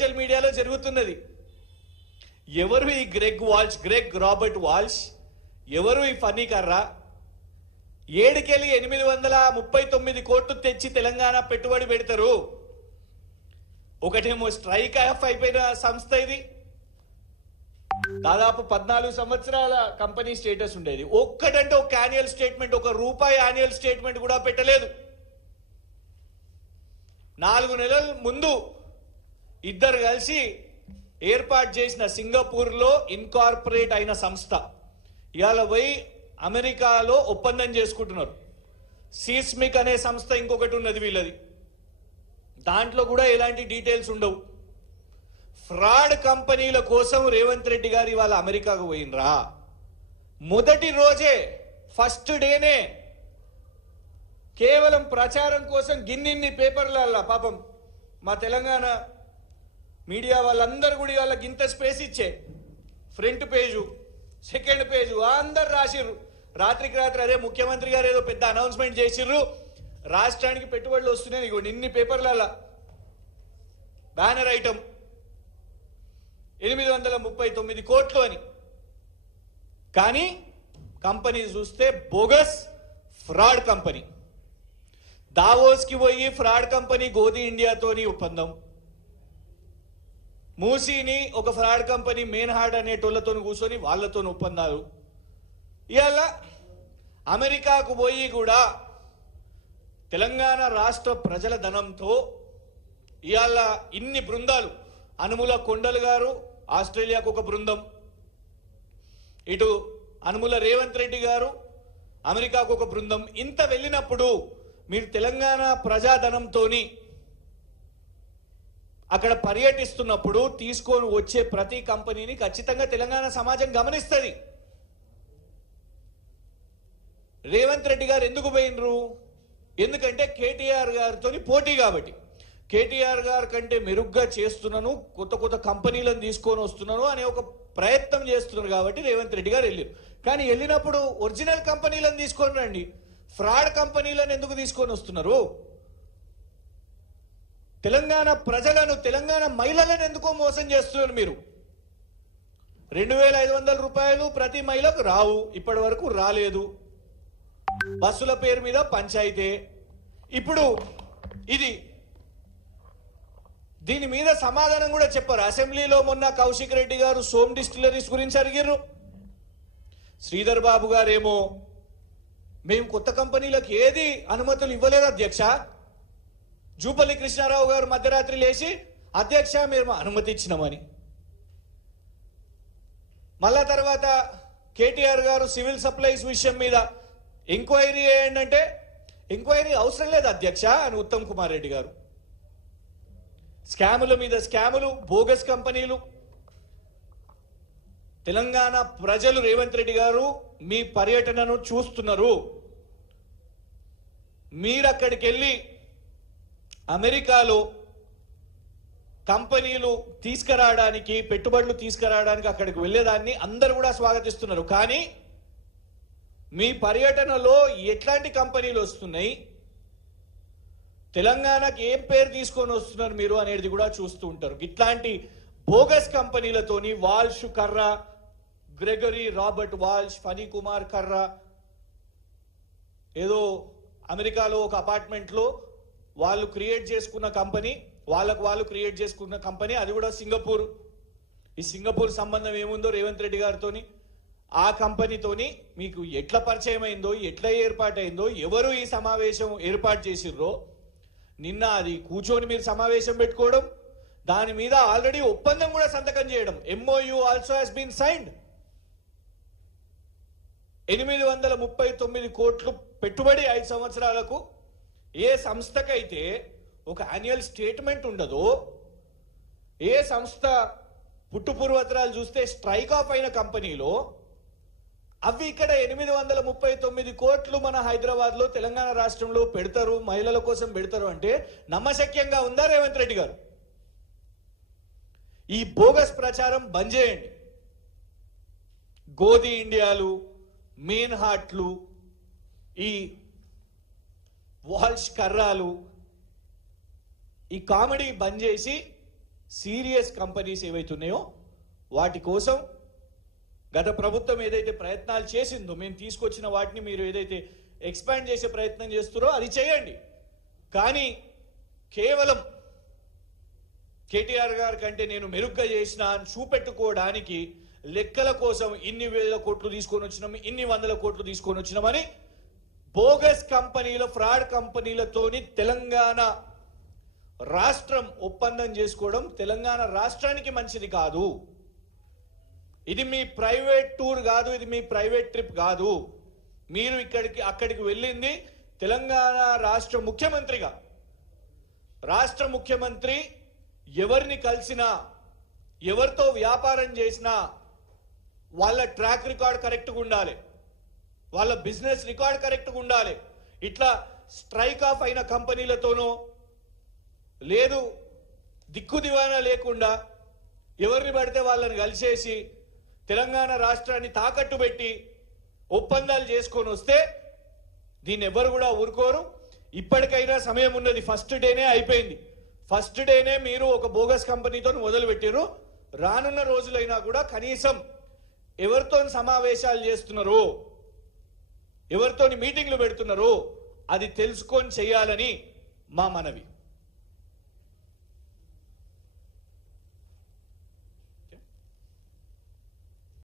Social మీడియాలో జరుగుతున్నది. ఎవరు ఈ గ్రెగ్ రాబర్ట్ వాల్ష్? ఎవరు ఈ ఫనీ కర్రా? 7కెళ్ళి 839 కోట్లు తెచ్చి తెలంగాణ పెట్టుబడి పెడతారు. ఒకటేమో స్ట్రైక్ ఆఫ్ అయిపోయిన సంస్థ ఇది. దాదాపు 14 సంవత్సరాల కంపెనీ స్టేటస్ ఉండేది. ఒక్కటంటే ఒక యాన్యువల్ స్టేట్మెంట్, ₹1 యాన్యువల్ స్టేట్మెంట్ కూడా పెట్టలేదు. 4 నెలల ముందు ఇద్దరు కలిసి ఏర్పాటు చేసిన సింగపూర్లో ఇన్కార్పొరేట్ అయిన సంస్థ ఇవాళ పోయి అమెరికాలో ఒప్పందం చేసుకుంటున్నారు. సీస్మిక్ అనే సంస్థ ఇంకొకటి ఉన్నది వీళ్ళది. దాంట్లో కూడా ఎలాంటి డీటెయిల్స్ ఉండవు. ఫ్రాడ్ కంపెనీల కోసం రేవంత్ రెడ్డి గారు ఇవాళ అమెరికాకు పోయినరా? మొదటి రోజే, ఫస్ట్ డేనే కేవలం ప్రచారం కోసం గిన్నిన్ని పేపర్లలో పాపం మా తెలంగాణ మీడియా వాళ్ళందరూ కూడా ఇవాళ గింత స్పేస్ ఇచ్చే ఫ్రంట్ పేజు, సెకండ్ పేజు అందరు రాసిర్రు. రాత్రికి రాత్రి అరే ముఖ్యమంత్రి గారు ఏదో పెద్ద అనౌన్స్మెంట్ చేసిర్రు, రాష్ట్రానికి పెట్టుబడులు వస్తున్నాయి, ఇగో ఇన్ని పేపర్లలో బ్యానర్ ఐటమ్ 839 కోట్లు అని. కానీ కంపెనీ చూస్తే బోగస్ ఫ్రాడ్ కంపెనీ. దావోస్కి పోయి ఫ్రాడ్ కంపెనీ గోధి ఇండియాతోని ఒప్పందం, మూసీని ఒక ఫ్రాడ్ కంపెనీ మెయిన్హార్డ్ అనేటోళ్లతో కూర్చొని వాళ్ళతో ఒప్పందాలు. ఇవాళ అమెరికాకు పోయి కూడా తెలంగాణ రాష్ట్ర ప్రజల ధనంతో ఇవాళ ఇన్ని బృందాలు, అనుముల కొండలు గారు ఆస్ట్రేలియాకు ఒక బృందం, ఇటు అనుముల రేవంత్ రెడ్డి గారు అమెరికాకు ఒక బృందం. ఇంత వెళ్ళినప్పుడు మీరు తెలంగాణ ప్రజాధనంతో అక్కడ పర్యటిస్తున్నప్పుడు తీసుకొని వచ్చే ప్రతి కంపెనీని ఖచ్చితంగా తెలంగాణ సమాజం గమనిస్తుంది. రేవంత్ రెడ్డి గారు ఎందుకు పోయినరు? ఎందుకంటే కేటీఆర్ గారితో పోటీ కాబట్టి. కేటీఆర్ గారి కంటే మెరుగ్గా చేస్తున్నాను, కొత్త కొత్త కంపెనీలను తీసుకొని వస్తున్నాను అనే ఒక ప్రయత్నం చేస్తున్నారు కాబట్టి రేవంత్ రెడ్డి గారు వెళ్ళారు. కానీ వెళ్ళినప్పుడు ఒరిజినల్ కంపెనీలను తీసుకొని రండి, ఫ్రాడ్ కంపెనీలను ఎందుకు తీసుకొని వస్తున్నారు? తెలంగాణ ప్రజలను, తెలంగాణ మహిళలను ఎందుకో మోసం చేస్తున్నారు మీరు. 2500 రూపాయలు ప్రతి మహిళకు రావు, ఇప్పటి వరకు రాలేదు. బస్సుల పేరు మీద పంచాయితీ. ఇప్పుడు ఇది, దీని మీద సమాధానం కూడా చెప్పారు. అసెంబ్లీలో మొన్న కౌశిక్ రెడ్డి గారు సోమ్ డిస్టిలరీస్ గురించి అడిగారు. శ్రీధర్ బాబు గారేమో మేము కొత్త కంపెనీలకు ఏది అనుమతులు ఇవ్వలేదు అధ్యక్ష. జూపల్లి కృష్ణారావు గారు మధ్యరాత్రి లేచి అధ్యక్ష మేము అనుమతి ఇచ్చినామని. మళ్ళా తర్వాత కేటీఆర్ గారు సివిల్ సప్లైస్ విషయం మీద ఎంక్వైరీ చేయండి అంటే ఎంక్వైరీ అవసరం లేదు అధ్యక్ష అని ఉత్తమ్ కుమార్ రెడ్డి గారు. స్కాముల మీద స్కాములు, బోగస్ కంపెనీలు. తెలంగాణ ప్రజలు రేవంత్ రెడ్డి గారు మీ పర్యటనను చూస్తున్నారు. మీరు అక్కడికి వెళ్ళి అమెరికాలో కంపెనీలు తీసుకురావడానికి, పెట్టుబడులు తీసుకురావడానికి అక్కడికి వెళ్ళేదాన్ని అందరూ కూడా స్వాగతిస్తున్నారు. కానీ మీ పర్యటనలో ఎట్లాంటి కంపెనీలు వస్తున్నాయి, తెలంగాణకి ఏం పేరు తీసుకొని వస్తున్నారు మీరు అనేది కూడా చూస్తూ ఉంటారు. ఇట్లాంటి బోగస్ కంపెనీలతోని Walsh Karra, Gregory Robert Walsh, Phani Kumar Karra ఏదో అమెరికాలో ఒక అపార్ట్మెంట్లో వాళ్ళు క్రియేట్ చేసుకున్న కంపెనీ, వాళ్ళు క్రియేట్ చేసుకున్న కంపెనీ, అది కూడా సింగపూర్. ఈ సింగపూర్ సంబంధం ఏముందో రేవంత్ రెడ్డి గారితోని, ఆ కంపెనీతోని మీకు ఎట్లా పరిచయం అయిందో, ఎట్లా ఏర్పాటైందో, ఎవరు ఈ సమావేశం ఏర్పాటు చేసిర్రో, నిన్న అది కూర్చొని మీరు సమావేశం పెట్టుకోవడం, దాని మీద ఆల్రెడీ ఒప్పందం కూడా సంతకం చేయడం. MOU also has been signed. 839 కోట్లు పెట్టుబడి 5 సంవత్సరాలకు. ఏ సంస్థకైతే ఒక యాన్యువల్ స్టేట్మెంట్ ఉండదో, ఏ సంస్థ పుట్టుపూర్వత్రాలు చూస్తే స్ట్రైక్ ఆఫ్ అయిన కంపెనీలో అవి ఇక్కడ 839 కోట్లు మన హైదరాబాద్ లో, తెలంగాణ రాష్ట్రంలో పెడతారు, మహిళల కోసం పెడతారు అంటే నమ్మశక్యంగా ఉందా రేవంత్ రెడ్డి గారు? ఈ బోగస్ ప్రచారం బంద్ చేయండి. గోధి ఇండియాలు, మెయిన్ హార్ట్లు, ఈ వాల్ష్ కర్రాలు, ఈ కామెడీ బంద్ చేసి సీరియస్ కంపెనీస్ ఏవైతున్నాయో వాటి కోసం గత ప్రభుత్వం ఏదైతే ప్రయత్నాలు చేసిందో మేము తీసుకొచ్చిన వాటిని మీరు ఏదైతే ఎక్స్పాండ్ చేసే ప్రయత్నం చేస్తారో అది చేయండి. కానీ కేవలం కేటీఆర్ గారి కంటే నేను మెరుగ్గా చేసిన అని చూపెట్టుకోవడానికి లెక్కల కోసం ఇన్ని వేల కోట్లు తీసుకొని వచ్చినాం, ఇన్ని వందల కోట్లు తీసుకొని వచ్చినామని బోగస్ కంపెనీల ఫ్రాడ్ కంపెనీలతోని తెలంగాణ రాష్ట్రం ఒప్పందం చేసుకోవడం తెలంగాణ రాష్ట్రానికి మంచిది కాదు. ఇది మీ ప్రైవేట్ టూర్ కాదు, ఇది మీ ప్రైవేట్ ట్రిప్ కాదు. మీరు అక్కడికి వెళ్ళింది తెలంగాణ రాష్ట్ర ముఖ్యమంత్రిగా. రాష్ట్ర ముఖ్యమంత్రి ఎవరిని కలిసినా ఎవరితో వ్యాపారం చేసినా వాళ్ళ ట్రాక్ రికార్డ్ కరెక్ట్గా ఉండాలి, వాళ్ళ బిజినెస్ రికార్డ్ కరెక్ట్గా ఉండాలి. ఇట్లా స్ట్రైక్ ఆఫ్ అయిన కంపెనీలతోనో లేదు దిక్కు దివానా లేకుండా ఎవరిని పడితే వాళ్ళని కలిసేసి తెలంగాణ రాష్ట్రాన్ని తాకట్టు పెట్టి ఒప్పందాలు చేసుకొని వస్తే దీన్ని ఎవరు కూడా ఊరుకోరు. ఇప్పటికైనా సమయం ఉన్నది. ఫస్ట్ డేనే అయిపోయింది. ఫస్ట్ డేనే మీరు ఒక బోగస్ కంపెనీతో మొదలు పెట్టారు. రానున్న రోజులైనా కూడా కనీసం ఎవరితో సమావేశాలు చేస్తున్నారో, ఎవరితో మీటింగ్లు పెడుతున్నారో అది తెలుసుకొని చేయాలని మా మనవి.